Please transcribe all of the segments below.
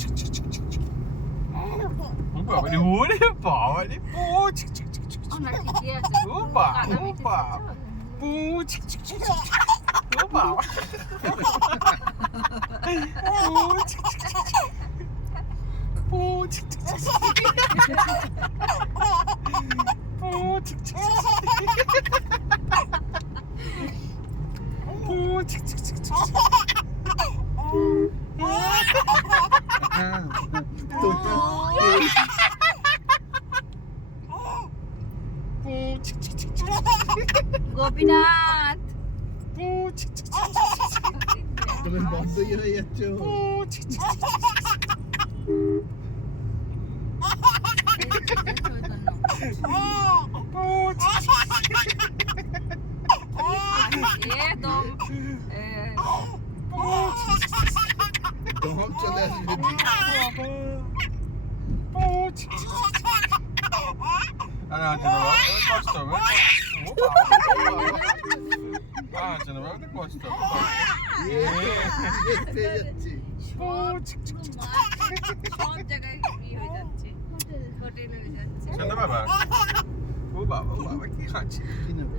চিক চিক চিক চিক চিক। ও বাবা রে ওরে বাবা রে ও চিক চিক চিক চিক চিক। না ঠিকই Gopinath! 그러면 먼저 일어야죠. Ekdom eh, তখন চলে আসবে। আরে না বাবা কষ্ট হবে ও বাবা না কষ্ট হবে যাচ্ছি। সব জায়গায় হয়ে যাচ্ছে হোটেল হয়ে যাচ্ছে বাবা ও বাবা ও বাবা কি খাচ্ছে কি নেবে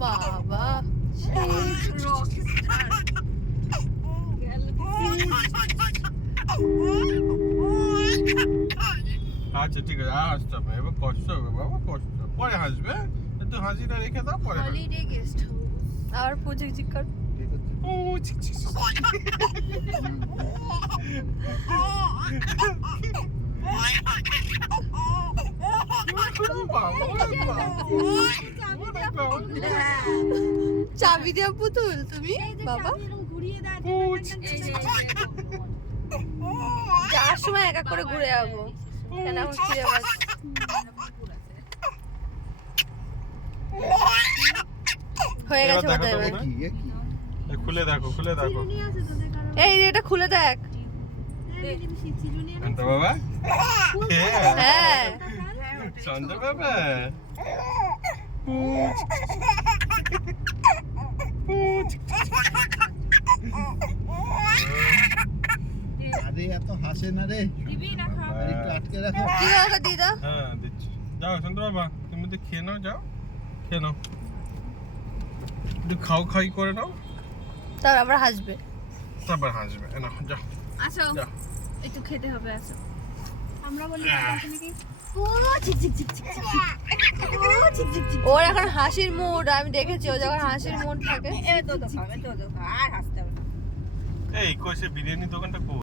করে। বাবা আচ্ছা ঠিক আছে আর হাসতে হবে এবার কষ্ট হবে বাবা কষ্ট হবে। পরে হাসবে একটু হাসিটা রেখে দাও পরে হাসবে। হলিডে গেস্ট হাউস আবার পুচিক চিক কর ঠিক আছে ও চিক চিক চিক চাবি দেওয়া পুতুল তুমি বাবা যাওয়ার সময় এক এক করে ঘুরে যাব কেন হয়ে গেছে বোধহয়। মনে খুলে দেখো খুলে দেখো এই এটা খুলে দেখ বাবা হ্যাঁ বাবা আরে এত হাসে না রে। দিবি না খাও একটু আটকে রাখো। ঠিক আছে দিদা। হ্যাঁ দিচ্ছি। যাও শান্ত বাবা তুমি তো খেয়ে নাও যাও। খেয়ে নাও। একটু খাও খাই করে নাও। তারপর আবার হাসবে। তারপর হাসবে। এ নাও যাও আসো। যাও একটু খেতে হবে আসো। আমরা বলি তুমি কি ওর এখন হাসির মুড আমি দেখেছি ও যখন হাসির মুড থাকে। এ তো দেখো এ তো আর হাসতে হবে না। এই কোষে বিরিয়ানি দোকানটা কো